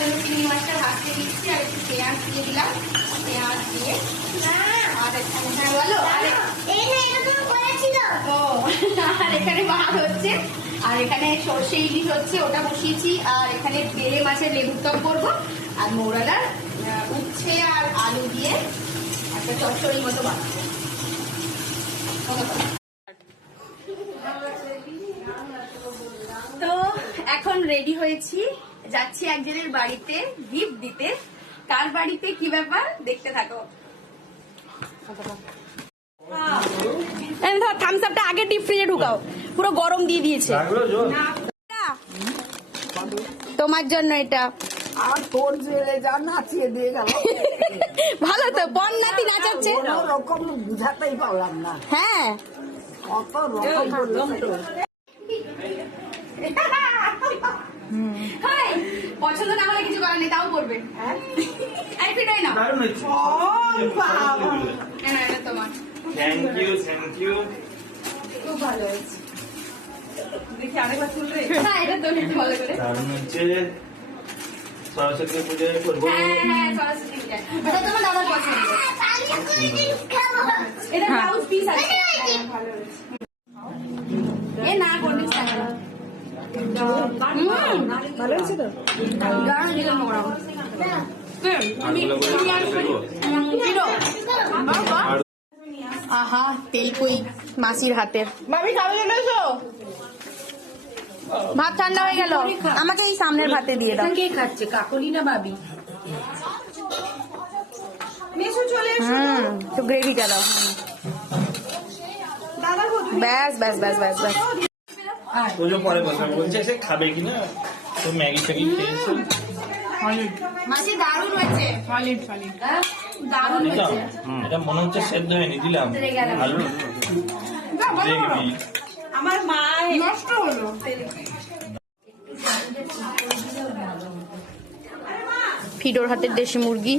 জন্য চিংড়ি মাছটা ভাজতে দিচ্ছি আর একটু পেঁয়াজ দিয়ে দিলাম। পেঁয়াজ দিয়ে আর এখানে বলো আর এখানে ভাত হচ্ছে আর এখানে সর্ষে ইলিশ হচ্ছে, ওটা বসিয়েছি। আর এখানে বেলে মাছের লেবুর টক করবো আর মৌরালার উচ্ছে আর আলু দিয়ে একটা চচ্চড়ির মতো বানাবো। তো এখন রেডি হয়েছি, যাচ্ছি একজনের বাড়িতে গিফট দিতে। কার বাড়িতে কি ব্যাপার দেখতে থাকো। থামস আপটা আগে ডিপ ফ্রিজে ঢুকাও, পুরো গরম দিয়ে দিয়েছে। তোমার জন্য এটা। আর তোর জেলে যা নাচিয়ে দিয়ে গেল। ভালো তো, বন নাতি নাচাচ্ছে। রকম বুঝাতেই পারলাম না। হ্যাঁ কত রকম পছন্দ না হলে কিছু করার নেই, তাও করবে। তোমার থ্যাংক ইউ খুব ভালো হয়েছে। দেখি আরেকবার তুলবে। হ্যাঁ এটা তো একটু ভালো করে। কারণ হচ্ছে সরস্বতী পূজায় করবো। হ্যাঁ সরস্বতী পূজা, এটা তোমার দাদার পছন্দ। এটা ব্লাউজ পিস আছে। ভালো হয়েছে। এ না করবি ভালো হয়েছে তো। আহা তেল কই মাসির হাতের। মামি খাবে গেছো? ভাত ঠান্ডা হয়ে গেল, আমাকে এই সামনের ভাতে দিয়ে দাও। কে খাচ্ছে, কাকলি না ভাবি? তো গ্রেভিটা দাও। ব্যাস ব্যাস ব্যাস ব্যাস ব্যাস। পুজো পরে কথা বলছে, সে খাবে কিনা তো ম্যাগি ফ্যাগি খেয়েছে। মাসি দারুণ হয়েছে, দারুণ হয়েছে। এটা মনে হচ্ছে সেদ্ধ হয়নি, দিলাম আলু দেখবি। আমার মা নষ্ট হলো। ফিডোর হাতের দেশি মুরগি।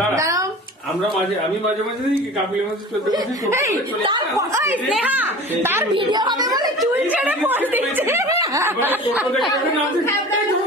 দাঁড়াও, আমি মাঝে মাঝে কাবুলি মাছ তার ভিডিও হবে বলে চুল ছেড়ে পড়তেছে।